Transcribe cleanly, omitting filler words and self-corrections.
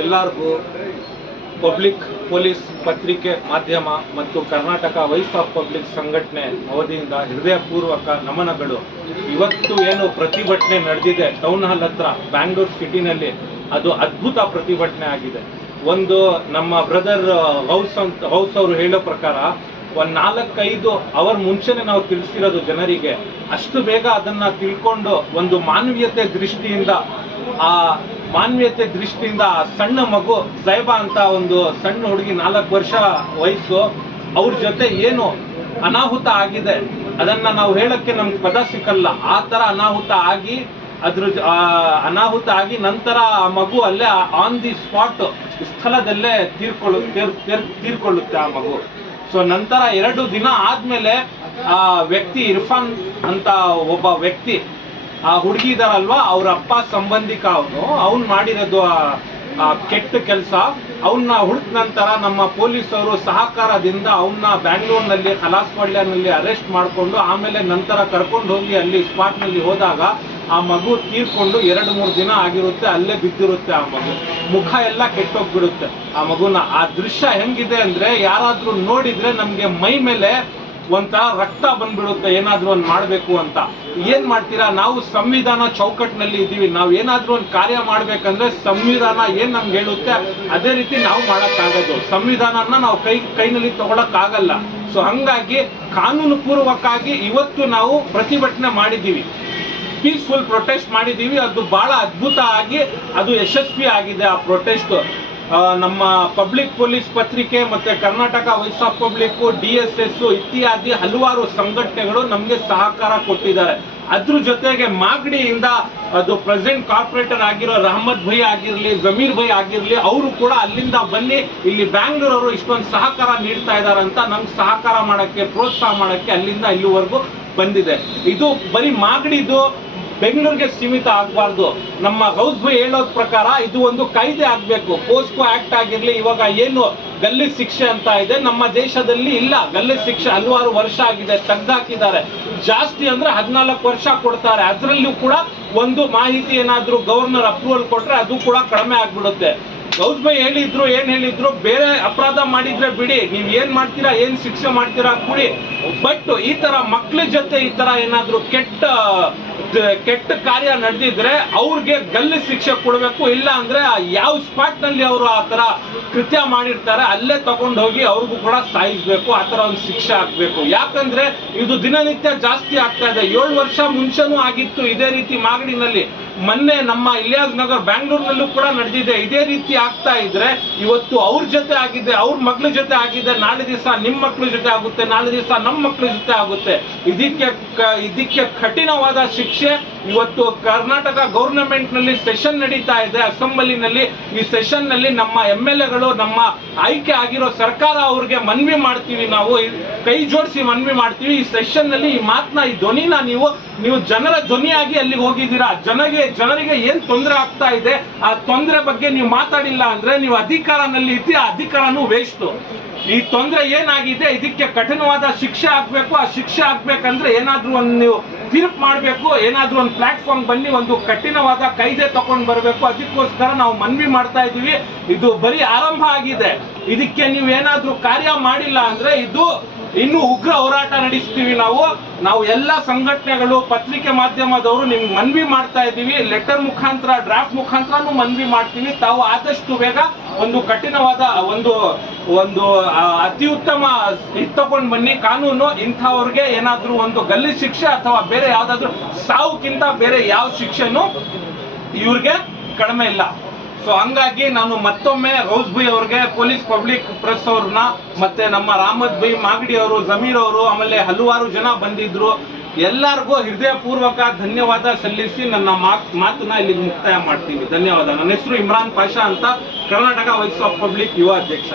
ಎಲ್ಲರಿಗೂ public police ಪತ್ರಿಕೆ ಮಾಧ್ಯಮ ಮತ್ತು ಕರ್ನಾಟಕ ವಾಯ್ಸ್ ಆಫ್ ಪಬ್ಲಿಕ್ ಸಂಘಟನೆ ಅವಧಿಯಿಂದ ಹೃದಯಪೂರ್ವಕ ನಮನಗಳು. ಇವತ್ತು ಏನು ಪ್ರತಿಭಟನೆ ನಡೆದಿದೆ ಟೌನ್ ಹಾಲ್ ಹತ್ರ ಬ್ಯಾಂಗ್ಳೂರ್ ಸಿಟಿನಲ್ಲಿ, ಅದು ಅದ್ಭುತ ಪ್ರತಿಭಟನೆ ಆಗಿದೆ. ಒಂದು ನಮ್ಮ ಬ್ರದರ್ ಹೌಸ್ ಅವರು ಹೇಳೋ ಪ್ರಕಾರ ಒಂದು 4-5 ಅವರ್ ಮುಂಚೆನೆ ನಾವು ತಿಳಿಸಿರೋದು ಜನರಿಗೆ. ಅಷ್ಟು ಬೇಗ ಅದನ್ನ ತಿಳ್ಕೊಂಡು ಒಂದು ಮಾನವೀಯತೆ ದೃಷ್ಟಿಯಿಂದ ಸಣ್ಣ ಮಗು ಜೈಬಾ ಅಂತ ಒಂದು ಸಣ್ಣ ಹುಡುಗಿ 4 ವರ್ಷ ವಯಸ್ಸು, ಅವ್ರ ಜೊತೆ ಏನು ಅನಾಹುತ ಆಗಿದೆ ಅದನ್ನ ನಾವು ಹೇಳಕ್ಕೆ ನಮ್ಗೆ ಪದ ಸಿಕ್ಕಲ್ಲ. ಆ ತರ ಅನಾಹುತ ಆಗಿ ನಂತರ ಆ ಮಗು ಅಲ್ಲೇ ಆನ್ ದಿ ಸ್ಪಾಟ್ ಸ್ಥಳದಲ್ಲೇ ತೀರ್ಕೊಳ್ಳುತ್ತೆ ಆ ಮಗು. ಸೊ ನಂತರ 2 ದಿನ ಆದ್ಮೇಲೆ ಆ ವ್ಯಕ್ತಿ ಇರ್ಫಾನ್ ಅಂತ ಒಬ್ಬ ವ್ಯಕ್ತಿ, ಆ ಹುಡುಗಿ ಇದಾರಲ್ವಾ ಅವ್ರ ಅಪ್ಪ ಸಂಬಂಧಿಕ, ಅವನು ಮಾಡಿರೋದು ಕೆಟ್ಟ ಕೆಲಸ. ಅವನ್ನ ಹುಡುಕ ನಂತರ ನಮ್ಮ ಪೊಲೀಸರು ಸಹಕಾರದಿಂದ ಅವನ್ನ ಬ್ಯಾಂಗ್ಳೂರ್ನಲ್ಲಿ ಕಲಾಸ್ಪಳ್ಳಿಯಲ್ಲಿ ಅರೆಸ್ಟ್ ಮಾಡಿಕೊಂಡು ಆಮೇಲೆ ನಂತರ ಕರ್ಕೊಂಡು ಹೋಗಿ ಅಲ್ಲಿ ಸ್ಪಾಟ್ನಲ್ಲಿ ಹೋದಾಗ ಆ ಮಗು ತೀರ್ಕೊಂಡು 2-3 ದಿನ ಆಗಿರುತ್ತೆ, ಅಲ್ಲೇ ಬಿದ್ದಿರುತ್ತೆ. ಆ ಮಗು ಮುಖ ಎಲ್ಲ ಕೆಟ್ಟೋಗ್ಬಿಡುತ್ತೆ ಆ ಮಗುನ. ಆ ದೃಶ್ಯ ಹೆಂಗಿದೆ ಅಂದ್ರೆ ಯಾರಾದ್ರೂ ನೋಡಿದ್ರೆ ನಮ್ಗೆ ಮೈ ಮೇಲೆ ಒಂಥರ ರಕ್ತ ಬಂದ್ಬಿಡುತ್ತೆ, ಏನಾದ್ರೂ ಒಂದು ಮಾಡ್ಬೇಕು ಅಂತ. ಏನ್ ಮಾಡ್ತೀರಾ, ನಾವು ಸಂವಿಧಾನ ಚೌಕಟ್ಟಿನಲ್ಲಿ ಇದ್ದೀವಿ. ನಾವು ಏನಾದ್ರೂ ಒಂದು ಕಾರ್ಯ ಮಾಡ್ಬೇಕಂದ್ರೆ ಸಂವಿಧಾನ ಏನ್ ನಮ್ಗೆ ಹೇಳುತ್ತೆ ಅದೇ ರೀತಿ ನಾವು ಮಾಡಕ್ಕಾಗೋದು. ಸಂವಿಧಾನನ ನಾವು ಕೈನಲ್ಲಿ ತಗೊಳಕ್ಕಾಗಲ್ಲ. ಸೊ ಹಂಗಾಗಿ ಕಾನೂನು ಪೂರ್ವಕವಾಗಿ ಇವತ್ತು ನಾವು ಪ್ರತಿಭಟನೆ ಮಾಡಿದ್ದೀವಿ, ಪೀಸ್ಫುಲ್ ಪ್ರೊಟೆಸ್ಟ್ ಮಾಡಿದ್ದೀವಿ. ಅದು ಬಹಳ ಅದ್ಭುತ ಆಗಿ ಅದು ಯಶಸ್ವಿ ಆಗಿದೆ ಆ ಪ್ರೊಟೆಸ್ಟ್. ನಮ್ಮ ಪಬ್ಲಿಕ್ ಪೊಲೀಸ್ ಪತ್ರಿಕೆ ಮತ್ತೆ Karnataka voice of public, DSS ಇತ್ಯಾದಿ ಹಲವಾರು ಸಂಘಟನೆಗಳು ನಮಗೆ ಸಹಕಾರ ಕೊಟ್ಟಿದ್ದಾರೆ. ಅದ್ರ ಜೊತೆಗೆ ಮಾಗಡಿಯಿಂದ ಅದು ಪ್ರೆಸೆಂಟ್ ಕಾರ್ಪೊರೇಟರ್ ಆಗಿರೋ ರಹಮತ್ ಭೈ ಆಗಿರ್ಲಿ, ಜಮೀರ್ ಭೈ ಆಗಿರ್ಲಿ, ಅವರು ಕೂಡ ಅಲ್ಲಿಂದ ಬನ್ನಿ ಇಲ್ಲಿ ಬ್ಯಾಂಗ್ಳೂರವರು ಇಷ್ಟೊಂದು ಸಹಕಾರ ನೀಡ್ತಾ ಇದ್ದಾರೆ ಅಂತ ನಮ್ಗೆ ಸಹಕಾರ ಮಾಡಕ್ಕೆ, ಪ್ರೋತ್ಸಾಹ ಮಾಡಕ್ಕೆ ಅಲ್ಲಿಂದ ಇಲ್ಲಿವರೆಗೂ ಬಂದಿದೆ. ಇದು ಬರೀ ಮಾಗಡಿದು ಬೆಂಗಳೂರಿಗೆ ಸೀಮಿತ ಆಗಬಾರ್ದು. ನಮ್ಮ ಹೌಸ್ ಭೈ ಹೇಳೋದ್ ಪ್ರಕಾರ ಇದು ಒಂದು ಕಾಯ್ದೆ ಆಗ್ಬೇಕು. ಪೋಸ್ಕೋ ಆಕ್ಟ್ ಆಗಿರ್ಲಿ, ಇವಾಗ ಏನು ಗಲ್ಲಿ ಶಿಕ್ಷೆ ಅಂತ ಇದೆ ನಮ್ಮ ದೇಶದಲ್ಲಿ ಇಲ್ಲ. ಗಲ್ಲಿ ಶಿಕ್ಷೆ ಹಲವಾರು ವರ್ಷ ಆಗಿದೆ, ತೆಗ್ದಾಕಿದ್ದಾರೆ. ಜಾಸ್ತಿ ಅಂದ್ರೆ 14 ವರ್ಷ ಕೊಡ್ತಾರೆ. ಅದರಲ್ಲೂ ಕೂಡ ಒಂದು ಮಾಹಿತಿ ಏನಾದ್ರೂ ಗವರ್ನರ್ ಅಪ್ರೂವಲ್ ಕೊಟ್ರೆ ಅದು ಕೂಡ ಕಡಿಮೆ ಆಗ್ಬಿಡುತ್ತೆ. ಹೌಸ್ ಭೈ ಏನ್ ಹೇಳಿದ್ರು, ಬೇರೆ ಅಪರಾಧ ಮಾಡಿದ್ರೆ ಬಿಡಿ, ನೀವ್ ಏನ್ ಮಾಡ್ತೀರಾ, ಏನ್ ಶಿಕ್ಷೆ ಮಾಡ್ತೀರಾ ಕೊಡಿ, ಬಟ್ ಈ ತರ ಮಕ್ಳ ಜೊತೆ ಈ ತರ ಏನಾದ್ರೂ ಕೆಟ್ಟ ಕಾರ್ಯ ನಡೆದಿದ್ರೆ ಅವ್ರಿಗೆ ಗಲ್ಲಿ ಶಿಕ್ಷೆ ಕೊಡಬೇಕು. ಇಲ್ಲ ಅಂದ್ರೆ ಯಾವ ಸ್ಪಾಟ್ ನಲ್ಲಿ ಅವರು ಆ ತರ ಕೃತ್ಯ ಮಾಡಿರ್ತಾರೆ ಅಲ್ಲೇ ತಗೊಂಡು ಹೋಗಿ ಅವ್ರಿಗೂ ಕೂಡ ಸಾಯಿಸ್ಬೇಕು. ಆ ತರ ಒಂದು ಶಿಕ್ಷೆ ಆಗ್ಬೇಕು. ಯಾಕಂದ್ರೆ ಇದು ದಿನನಿತ್ಯ ಜಾಸ್ತಿ ಆಗ್ತಾ ಇದೆ. 7 ವರ್ಷ ಮುಂಚೆನೂ ಆಗಿತ್ತು ಇದೇ ರೀತಿ ಮಾಗಡಿನಲ್ಲಿ. ಮೊನ್ನೆ ನಮ್ಮ ಇಲಿಯಾಸ್ ನಗರ್ ಬ್ಯಾಂಗ್ಳೂರ್ನಲ್ಲೂ ಕೂಡ ನಡೆದಿದೆ. ಇದೇ ರೀತಿ ಆಗ್ತಾ ಇದ್ರೆ ಇವತ್ತು ಅವ್ರ ಜೊತೆ ಆಗಿದೆ, ಅವ್ರ ಮಕ್ಳ ಜೊತೆ ಆಗಿದೆ, ನಾಳೆ ದಿವಸ ನಿಮ್ ಮಕ್ಳ ಜೊತೆ ಆಗುತ್ತೆ, ನಾಳೆ ದಿವಸ ನಮ್ಮ ಮಕ್ಳ ಜೊತೆ ಆಗುತ್ತೆ. ಇದಕ್ಕೆ ಕಠಿಣವಾದ ಶಿಕ್ಷೆ ಇವತ್ತು ಕರ್ನಾಟಕ ಗವರ್ನಮೆಂಟ್ ನಲ್ಲಿ ಸೆಷನ್ ನಡೀತಾ ಇದೆ ಅಸೆಂಬ್ಲಿನಲ್ಲಿ. ಈ ಸೆಷನ್ ನಲ್ಲಿ ನಮ್ಮ MLAಗಳು, ನಮ್ಮ ಆಯ್ಕೆ ಆಗಿರೋ ಸರ್ಕಾರ ಅವ್ರಿಗೆ ಮನವಿ ಮಾಡ್ತೀವಿ, ನಾವು ಕೈ ಜೋಡಿಸಿ ಮನವಿ ಮಾಡ್ತೀವಿ. ಈ ಸೆಷನ್ ನಲ್ಲಿ ಈ ಮಾತನ್ನ, ಈ ಧ್ವನಿನ ನೀವು ಜನರ ಧ್ವನಿಯಾಗಿ ಅಲ್ಲಿಗೆ ಹೋಗಿದ್ದೀರಾ. ಜನರಿಗೆ ಏನ್ ತೊಂದರೆ ಆಗ್ತಾ ಇದೆ ಆ ತೊಂದರೆ ಬಗ್ಗೆ ನೀವು ಮಾತಾಡಿಲ್ಲ ಅಂದ್ರೆ ನೀವು ಅಧಿಕಾರನಲ್ಲಿ ಇದ್ದು ಆ ಅಧಿಕಾರನೂ ವೇಸ್ಟ್. ಈ ತೊಂದರೆ ಏನಾಗಿದೆ ಇದಕ್ಕೆ ಕಠಿಣವಾದ ಶಿಕ್ಷೆ ಆಗ್ಬೇಕು. ಆ ಶಿಕ್ಷೆ ಆಗ್ಬೇಕಂದ್ರೆ ಏನಾದ್ರೂ ಒಂದು ನೀವು ತೀರ್ಪು ಮಾಡಬೇಕು, ಏನಾದ್ರೂ ಒಂದು ಪ್ಲಾಟ್ಫಾರ್ಮ್ ಬನ್ನಿ, ಒಂದು ಕಠಿಣವಾದ ಕಾಯ್ದೆ ತಗೊಂಡು ಬರಬೇಕು. ಅದಕ್ಕೋಸ್ಕರ ನಾವು ಮನವಿ ಮಾಡ್ತಾ ಇದೀವಿ. ಇದು ಬರೀ ಆರಂಭ ಆಗಿದೆ. ಇದಕ್ಕೆ ನೀವು ಏನಾದ್ರೂ ಕಾರ್ಯ ಮಾಡಿಲ್ಲ ಅಂದ್ರೆ ಇದು ಇನ್ನು ಉಗ್ರ ಹೋರಾಟ ನಡೆಸ್ತೀವಿ. ನಾವು ಎಲ್ಲ ಸಂಘಟನೆಗಳು, ಪತ್ರಿಕೆ ಮಾಧ್ಯಮದವರು ನಿಮ್ಗೆ ಮನವಿ ಮಾಡ್ತಾ ಇದ್ದೀವಿ. ಲೆಟರ್ ಮುಖಾಂತರ, ಡ್ರಾಫ್ಟ್ ಮುಖಾಂತರನೂ ಮನವಿ ಮಾಡ್ತೀವಿ. ತಾವು ಆದಷ್ಟು ಬೇಗ ಒಂದು ಕಠಿಣವಾದ ಒಂದು ಅತಿ ಉತ್ತಮ ತಗೊಂಡು ಬನ್ನಿ ಕಾನೂನು. ಇಂಥವ್ರಿಗೆ ಏನಾದ್ರೂ ಒಂದು ಗಲ್ಲಿ ಶಿಕ್ಷೆ ಅಥವಾ ಬೇರೆ ಯಾವ್ದಾದ್ರು ಸಾವುಕ್ಕಿಂತ ಬೇರೆ ಯಾವ ಶಿಕ್ಷೆನೂ ಇವ್ರಿಗೆ ಕಡಿಮೆ ಇಲ್ಲ. ಸೊ ಹಂಗಾಗಿ ನಾನು ಮತ್ತೊಮ್ಮೆ ಹೌಸ್ ಭೈ ಅವ್ರಿಗೆ, ಪೊಲೀಸ್ ಪಬ್ಲಿಕ್ ಪ್ರೆಸ್ ಅವ್ರನ್ನ, ಮತ್ತೆ ನಮ್ಮ ರಾಮತ್ ಭೈ, ಮಾಗಡಿ ಅವರು, ಜಮೀರ್ ಅವರು, ಆಮೇಲೆ ಹಲವಾರು ಜನ ಬಂದಿದ್ರು, ಎಲ್ಲರಿಗೂ ಹೃದಯಪೂರ್ವಕ ಧನ್ಯವಾದ ಸಲ್ಲಿಸಿ ನನ್ನ ಮಾತನ್ನ ಇಲ್ಲಿಗೆ ಮುಕ್ತಾಯ ಮಾಡ್ತೀನಿ. ಧನ್ಯವಾದ. ನನ್ನ ಹೆಸರು ಇಮ್ರಾನ್ ಪಾಷಾ ಅಂತ, ಕರ್ನಾಟಕ ವಾಯ್ಸ್ ಆಫ್ ಪಬ್ಲಿಕ್ ಯುವ ಅಧ್ಯಕ್ಷ.